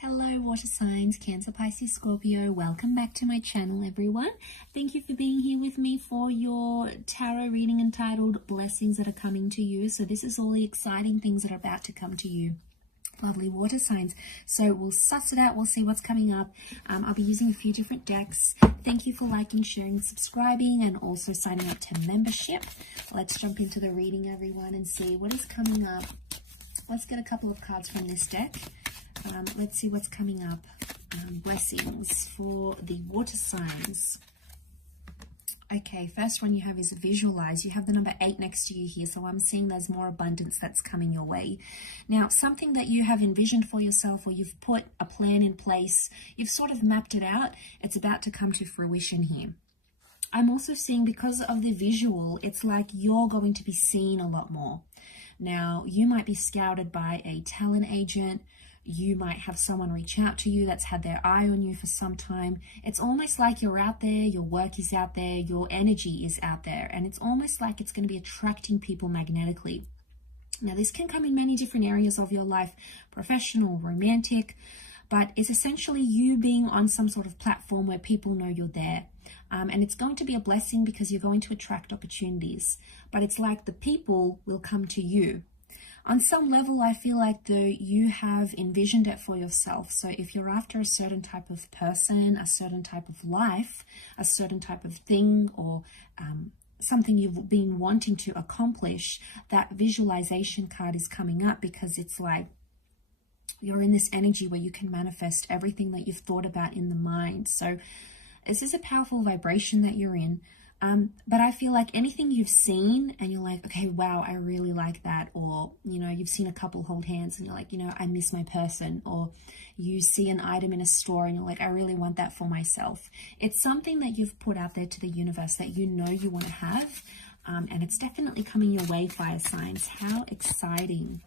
Hello water signs, Cancer, Pisces, Scorpio. Welcome back to my channel, everyone. Thank you for being here with me for your tarot reading entitled Blessings That Are Coming to You. So this is all the exciting things that are about to come to you. Lovely water signs. So we'll suss it out. We'll see what's coming up. I'll be using a few different decks. Thank you for liking, sharing, subscribing, and also signing up to membership. Let's jump into the reading, everyone, and see what is coming up. Let's get a couple of cards from this deck. Let's see what's coming up. Blessings for the water signs. Okay, first one you have is visualize. You have the number 8 next to you here, so I'm seeing there's more abundance that's coming your way. Now, something that you have envisioned for yourself, or you've put a plan in place, you've sort of mapped it out, it's about to come to fruition here. I'm also seeing, because of the visual, it's like you're going to be seen a lot more. Now, you might be scouted by a talent agent. You might have someone reach out to you that's had their eye on you for some time. It's almost like you're out there, your work is out there, your energy is out there, and it's almost like it's going to be attracting people magnetically. Now, this can come in many different areas of your life, professional, romantic, but it's essentially you being on some sort of platform where people know you're there. And it's going to be a blessing because you're going to attract opportunities, but it's like the people will come to you. On some level, I feel like though you have envisioned it for yourself. So if you're after a certain type of person, a certain type of life, a certain type of thing, or something you've been wanting to accomplish, that visualization card is coming up because it's like you're in this energy where you can manifest everything that you've thought about in the mind. So this is a powerful vibration that you're in. But I feel like anything you've seen and you're like, okay, wow, I really like that. Or, you know, you've seen a couple hold hands and you're like, you know, I miss my person. Or you see an item in a store and you're like, I really want that for myself. It's something that you've put out there to the universe that you know you want to have. And it's definitely coming your way, fire signs. How exciting.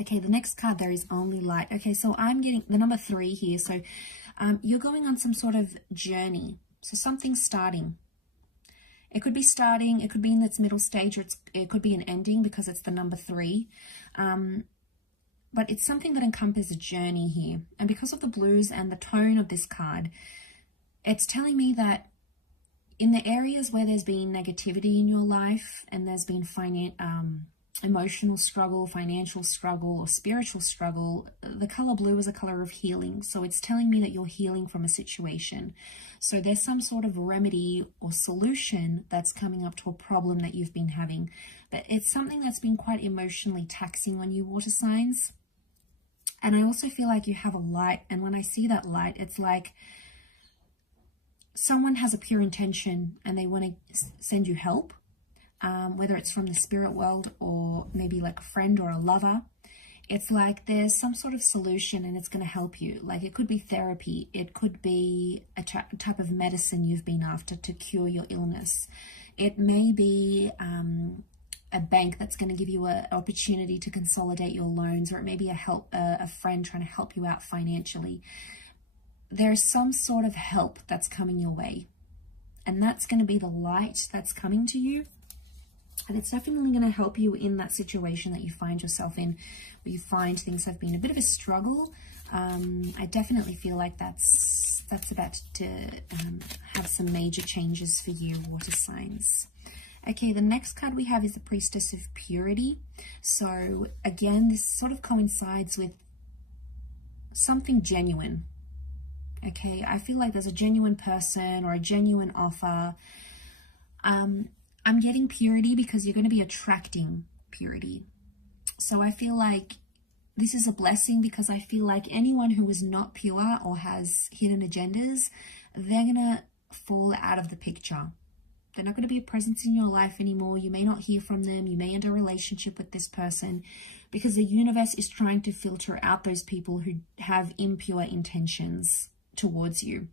Okay, the next card there is only light. Okay, so I'm getting the number 3 here. So you're going on some sort of journey. So something's starting. It could be starting, it could be in its middle stage, or it could be an ending because it's the number 3. But it's something that encompasses a journey here. And because of the blues and the tone of this card, it's telling me that in the areas where there's been negativity in your life and there's been emotional struggle, financial struggle, or spiritual struggle, the color blue is a color of healing. So it's telling me that you're healing from a situation. So there's some sort of remedy or solution that's coming up to a problem that you've been having. But it's something that's been quite emotionally taxing on you, water signs. And I also feel like you have a light. And when I see that light, it's like someone has a pure intention and they want to send you help. Whether it's from the spirit world or maybe like a friend or a lover, it's like there's some sort of solution and it's going to help you. Like it could be therapy. It could be a type of medicine you've been after to cure your illness. It may be a bank that's going to give you an opportunity to consolidate your loans, or it may be a friend trying to help you out financially. There's some sort of help that's coming your way, and that's going to be the light that's coming to you. And it's definitely going to help you in that situation that you find yourself in, where you find things have been a bit of a struggle. I definitely feel like that's about to have some major changes for you, water signs. Okay, the next card we have is the Priestess of Purity. So again, this sort of coincides with something genuine. Okay, I feel like there's a genuine person or a genuine offer. I'm getting purity because you're going to be attracting purity. So I feel like this is a blessing because I feel like anyone who is not pure or has hidden agendas, they're going to fall out of the picture. They're not going to be a presence in your life anymore. You may not hear from them. You may end a relationship with this person because the universe is trying to filter out those people who have impure intentions towards you,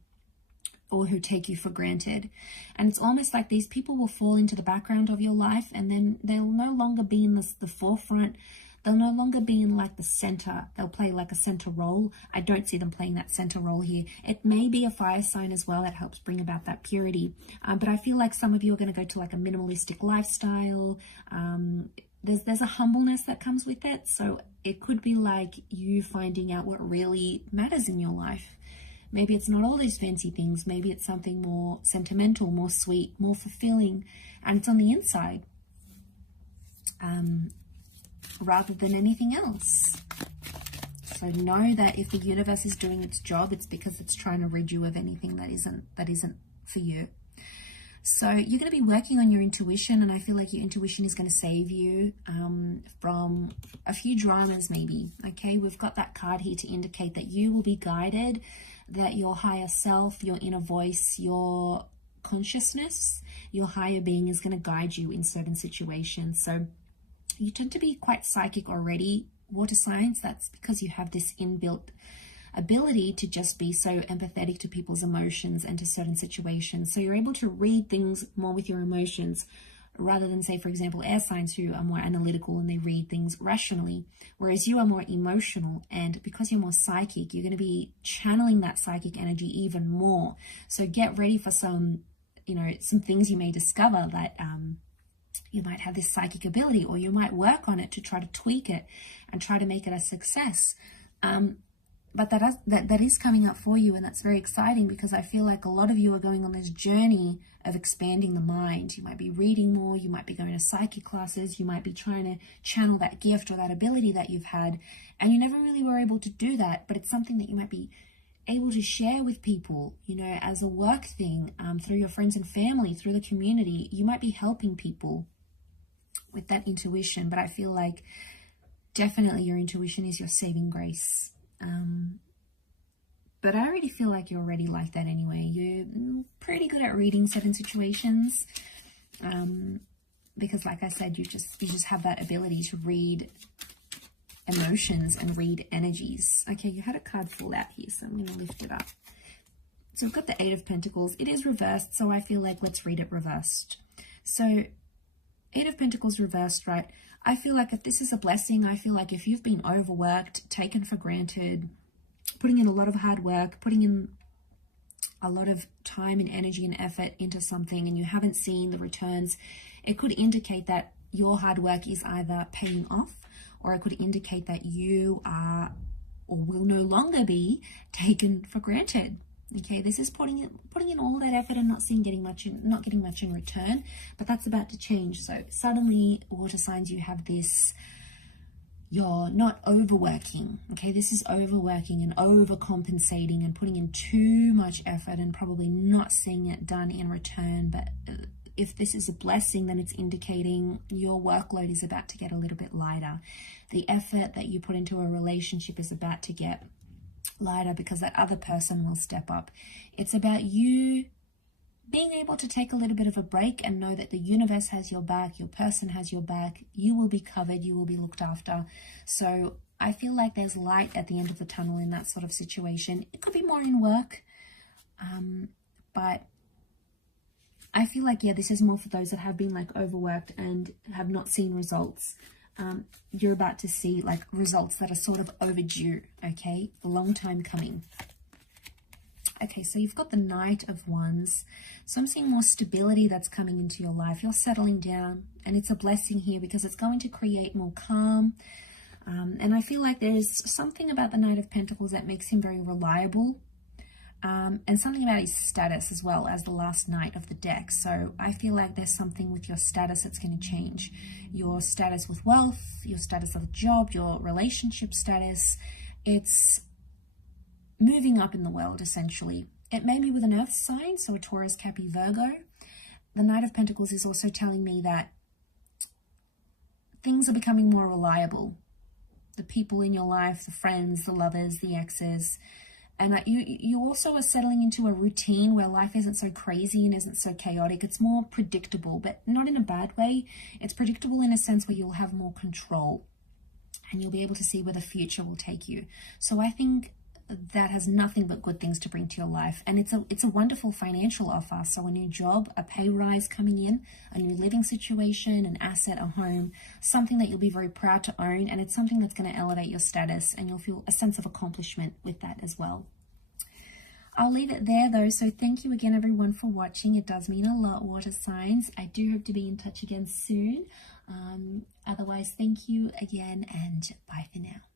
or who take you for granted. And it's almost like these people will fall into the background of your life, and then they'll no longer be in the forefront. They'll no longer be in like the center. They'll play like a center role. I don't see them playing that center role here. It may be a fire sign as well that helps bring about that purity. But I feel like some of you are going to go to like a minimalistic lifestyle. there's a humbleness that comes with it. So it could be like you finding out what really matters in your life. Maybe it's not all these fancy things. Maybe it's something more sentimental, more sweet, more fulfilling, and it's on the inside rather than anything else. So know that if the universe is doing its job, it's because it's trying to rid you of anything that isn't for you. So you're going to be working on your intuition, and I feel like your intuition is going to save you from a few dramas maybe, okay? We've got that card here to indicate that you will be guided, that your higher self, your inner voice, your consciousness, your higher being is going to guide you in certain situations. So you tend to be quite psychic already, water signs. That's because you have this inbuilt ability to just be so empathetic to people's emotions and to certain situations. So you're able to read things more with your emotions rather than, say, for example, air signs who are more analytical and they read things rationally, whereas you are more emotional. And because you're more psychic, you're going to be channeling that psychic energy even more. So get ready for some things you may discover that you might have this psychic ability, or you might work on it to try to tweak it and try to make it a success. But that is coming up for you, and that's very exciting because I feel like a lot of you are going on this journey of expanding the mind. You might be reading more, you might be going to psychic classes, you might be trying to channel that gift or that ability that you've had, and you never really were able to do that, but it's something that you might be able to share with people, as a work thing, through your friends and family, through the community. You might be helping people with that intuition, but I feel like definitely your intuition is your saving grace. But I already feel like you're already like that anyway. You're pretty good at reading certain situations, because like I said, you just have that ability to read emotions and read energies. Okay, you had a card fall out here, so I'm going to lift it up. So we've got the Eight of Pentacles. It is reversed, so I feel like let's read it reversed. So Eight of Pentacles reversed, right? I feel like if this is a blessing, I feel like if you've been overworked, taken for granted, putting in a lot of hard work, putting in a lot of time and energy and effort into something and you haven't seen the returns, it could indicate that your hard work is either paying off, or it could indicate that you are or will no longer be taken for granted. Okay, this is putting in all that effort and not getting much in return, but that's about to change. So suddenly, water signs, you have this, you're not overworking. Okay, this is overworking and overcompensating and putting in too much effort and probably not seeing it done in return. But if this is a blessing, then it's indicating your workload is about to get a little bit lighter. The effort that you put into a relationship is about to get lighter because that other person will step up. It's about you being able to take a little bit of a break and know that the universe has your back, your person has your back, you will be covered, you will be looked after. So I feel like there's light at the end of the tunnel in that sort of situation. It could be more in work, but I feel like, yeah, this is more for those that have been like overworked and have not seen results. You're about to see like results that are sort of overdue, okay? A long time coming. Okay, so you've got the Knight of Wands. So I'm seeing more stability that's coming into your life. You're settling down, and it's a blessing here because it's going to create more calm. And I feel like there's something about the Knight of Pentacles that makes him very reliable. And something about his status as well as the last knight of the deck. So I feel like there's something with your status that's going to change. Your status with wealth, your status of a job, your relationship status. It's moving up in the world, essentially. It may be with an earth sign, so a Taurus, Capricorn, Virgo. The Knight of Pentacles is also telling me that things are becoming more reliable. The people in your life, the friends, the lovers, the exes. And you also are settling into a routine where life isn't so crazy and isn't so chaotic. It's more predictable, but not in a bad way. It's predictable in a sense where you'll have more control and you'll be able to see where the future will take you. So I think that has nothing but good things to bring to your life. And it's a wonderful financial offer. So a new job, a pay rise coming in, a new living situation, an asset, a home, something that you'll be very proud to own. And it's something that's going to elevate your status and you'll feel a sense of accomplishment with that as well. I'll leave it there though. So thank you again, everyone, for watching. It does mean a lot, water signs. I do hope to be in touch again soon. Otherwise, thank you again and bye for now.